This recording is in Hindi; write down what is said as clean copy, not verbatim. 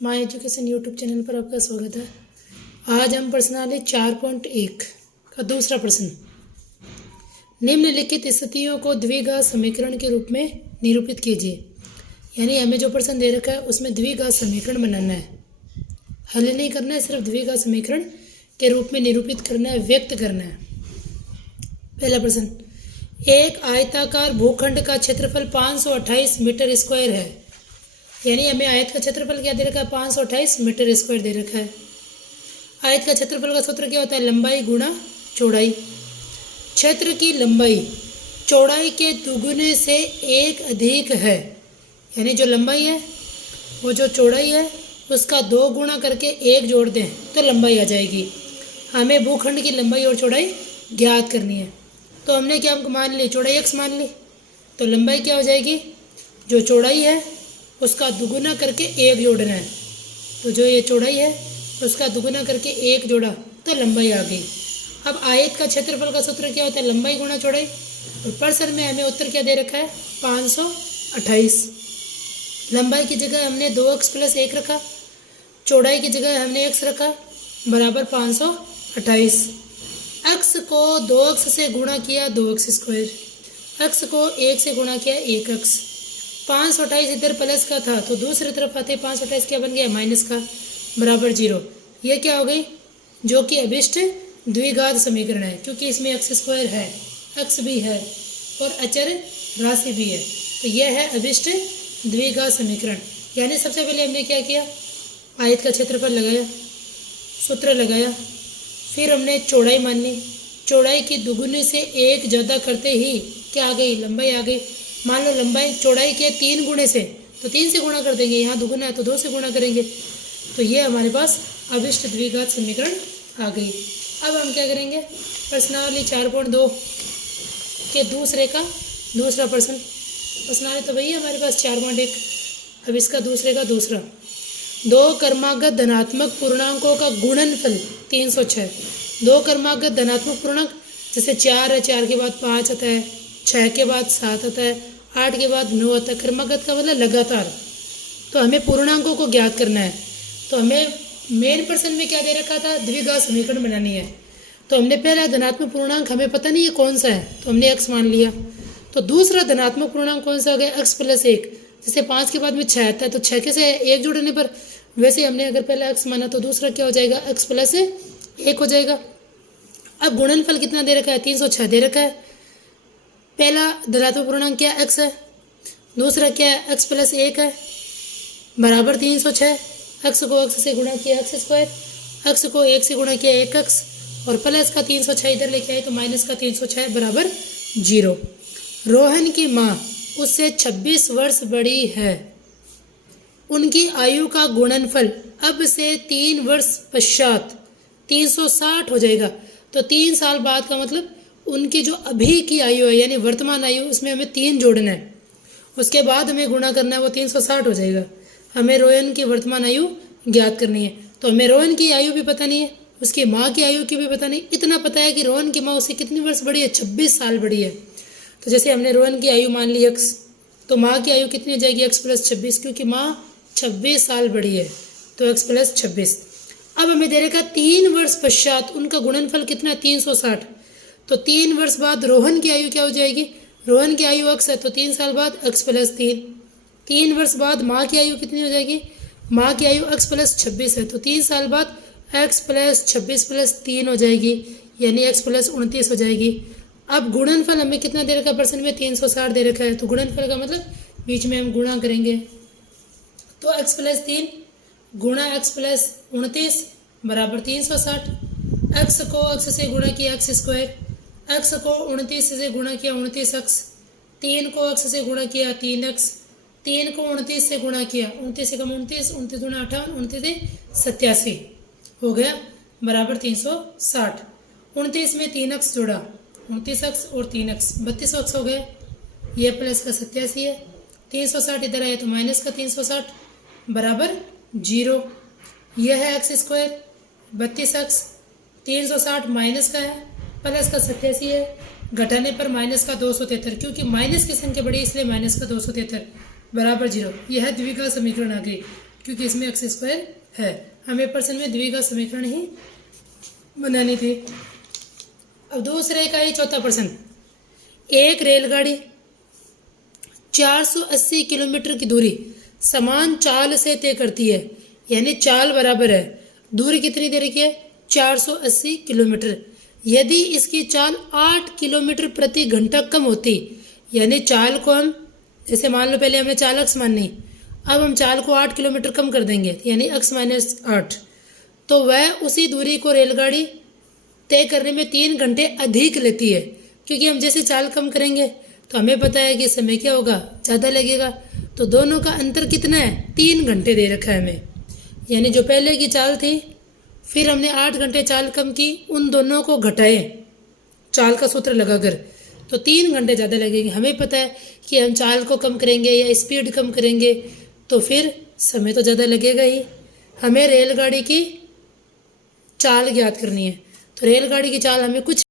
माय एजुकेशन यूट्यूब चैनल पर आपका स्वागत है। आज हम प्रश्नावली 4.1 का दूसरा प्रश्न, निम्नलिखित स्थितियों को द्विघात समीकरण के रूप में निरूपित कीजिए। यानी हमें जो प्रश्न दे रखा है उसमें द्विघात समीकरण बनाना है, हल नहीं करना है, सिर्फ द्विघात समीकरण के रूप में निरूपित करना है, व्यक्त करना है। पहला प्रश्न, एक आयताकार भूखंड का क्षेत्रफल 528 मीटर स्क्वायर है। यानी हमें आयत का क्षेत्रफल क्या दे रखा है, 528 मीटर स्क्वायर दे रखा है। आयत का क्षेत्रफल का सूत्र क्या होता है, लंबाई गुणा चौड़ाई। क्षेत्र की लंबाई चौड़ाई के दुगुने से एक अधिक है। यानी जो लंबाई है वो जो चौड़ाई है उसका 2 गुणा करके 1 जोड़ दें तो लंबाई आ जाएगी। हमें भूखंड की लंबाई और चौड़ाई ज्ञात करनी है। तो हमने क्या मान ली, चौड़ाई x मान ली, तो लंबाई क्या हो जाएगी, जो चौड़ाई है उसका दुगुना करके 1 जोड़ना है। तो जो ये चौड़ाई है उसका दुगुना करके 1 जोड़ा तो लंबाई आ गई। अब आयत का क्षेत्रफल का सूत्र क्या होता है, लंबाई गुणा चौड़ाई। और प्रश्न में हमें उत्तर क्या दे रखा है, 528। लंबाई की जगह हमने 2x + 1 रखा, चौड़ाई की जगह हमने x रखा, बराबर 528। x को 2x से गुणा किया 2x², x को 1 से गुणा किया 1x। 528 इधर प्लस का था तो दूसरी तरफ आते 528 क्या बन गया, माइनस का, बराबर 0। ये क्या हो गई, जो कि अभिष्ट द्विघात समीकरण है, क्योंकि इसमें x² है, x भी है और अचर राशि भी है। तो यह है अभिष्ट द्विघात समीकरण। यानी सबसे पहले हमने क्या किया, आयत का क्षेत्रफल लगाया, सूत्र लगाया, फिर हमने चौड़ाई मान ली। चौड़ाई की दुगुने से 1 ज़्यादा करते ही क्या आ गई, लंबाई आ गई। मान लो लंबाई चौड़ाई के 3 गुणे से, तो 3 से गुणा कर देंगे, यहाँ दुगुना है तो 2 से गुणा करेंगे। तो ये हमारे पास अभिष्ट द्विघात समीकरण आ गई। अब हम क्या करेंगे, प्रश्नावली 4.2 के दूसरा प्रश्न। प्रश्नावली तो भैया हमारे पास 4.1, अब इसका दूसरे का दूसरा। 2 क्रमागत धनात्मक पूर्णांकों का गुणनफल 306। 2 क्रमागत धनात्मक पूर्णांक, जैसे 4 है, 4 के बाद 5 आता है, 6 के बाद 7 आता है, 8 के बाद 9 आता है। क्रमागत का मतलब लगातार। तो हमें पूर्णांकों को ज्ञात करना है। तो हमें मेन प्रश्न में क्या दे रखा था, द्विघात समीकरण बनानी है। तो हमने पहला धनात्मक पूर्णांक हमें पता नहीं है कौन सा है, तो हमने x मान लिया। तो दूसरा धनात्मक पूर्णांक कौन सा हो गया, x + 1। जैसे 5 के बाद में 6 आता है तो 6 के से 1 जोड़ने पर, वैसे हमने अगर पहला x माना तो दूसरा क्या हो जाएगा, x + 1 हो जाएगा। अब गुणनफल कितना दे रखा है, 306 दे रखा है। पहला धनात्मक पूर्णांक क्या x है, दूसरा क्या है, x + 1 है, बराबर 306। x को x से गुणा किया x², x को 1 से गुणा किया 1x, और प्लस का 306 इधर लेके आए तो माइनस का 306 बराबर 0। रोहन की माँ उससे 26 वर्ष बड़ी है। उनकी आयु का गुणनफल अब से 3 वर्ष पश्चात 360 हो जाएगा। तो 3 साल बाद का मतलब उनकी जो अभी की आयु है, यानी वर्तमान आयु, उसमें हमें 3 जोड़ना है, उसके बाद हमें गुणा करना है, वो 360 हो जाएगा। हमें रोहन की वर्तमान आयु ज्ञात करनी है। तो हमें रोहन की आयु भी पता नहीं है, उसकी माँ की आयु की भी पता नहीं। इतना पता है कि रोहन की माँ उससे कितनी वर्ष बड़ी है, 26 साल बड़ी है। तो जैसे हमने रोहन की आयु मान ली x, तो माँ की आयु कितनी हो जाएगी, x + 26, क्योंकि माँ 26 साल बड़ी है, तो x + 26। अब हमें दे रखा 3 वर्ष पश्चात उनका गुणनफल कितना है, 360। तो 3 वर्ष बाद रोहन की आयु क्या हो जाएगी, रोहन की आयु x है तो 3 साल बाद x + 3। 3 वर्ष बाद माँ की आयु कितनी हो जाएगी, माँ की आयु x + 26 है, तो 3 साल बाद x + 26 + 3 हो जाएगी, यानी x + 29 हो जाएगी। अब गुणनफल हमें कितना दे रखा है, प्रश्न में 360 दे रखा है, तो गुणनफल का मतलब बीच में हम गुणा करेंगे। तो x + 3 गुणा x + 29 बराबर 360। x को x से गुणा किया x², x को 29 से गुणा किया 29x, 3 को x से गुणा किया 3x, 3 को 29 से गुणा किया 29 से कम 29, 29 दूना 58, 29 87 हो गया, बराबर 360। 29 में 3x जोड़ा, 29x और 3x 32x हो गए, ये प्लस का 87 है। 360 इधर आया तो माइनस का 360 बराबर 0। यह है x², 32x, 360 माइनस का है, प्लस का 87 है, घटाने पर माइनस का 273, क्योंकि माइनस की संख्या बड़ी इसलिए माइनस का 273 बराबर 0। यह द्विघात समीकरण आ गई। क्योंकि इसमें एक्स स्क्वायर है। हमें प्रश्न में द्विघात समीकरण ही बनानी थी। अब दूसरे का ही चौथा प्रश्न, एक रेलगाड़ी 480 किलोमीटर की दूरी समान चाल से तय करती है, यानी चाल बराबर है, दूरी कितनी दे रखी है 480 किलोमीटर। यदि इसकी चाल 8 किलोमीटर प्रति घंटा कम होती, यानी चाल को हम जैसे मान लो पहले हमें चाल अक्स माननी, अब हम चाल को 8 किलोमीटर कम कर देंगे, यानी x माइनस 8, तो वह उसी दूरी को रेलगाड़ी तय करने में 3 घंटे अधिक लेती है। क्योंकि हम जैसे चाल कम करेंगे तो हमें पता है कि समय क्या होगा, ज़्यादा लगेगा। तो दोनों का अंतर कितना है, 3 घंटे दे रखा है हमें। यानी जो पहले की चाल थी, फिर हमने 8 घंटे चाल कम की, उन दोनों को घटाए चाल का सूत्र लगाकर, तो 3 घंटे ज़्यादा लगेंगे। हमें पता है कि हम चाल को कम करेंगे या स्पीड कम करेंगे तो फिर समय तो ज़्यादा लगेगा ही। हमें रेलगाड़ी की चाल ज्ञात करनी है, तो रेलगाड़ी की चाल हमें कुछ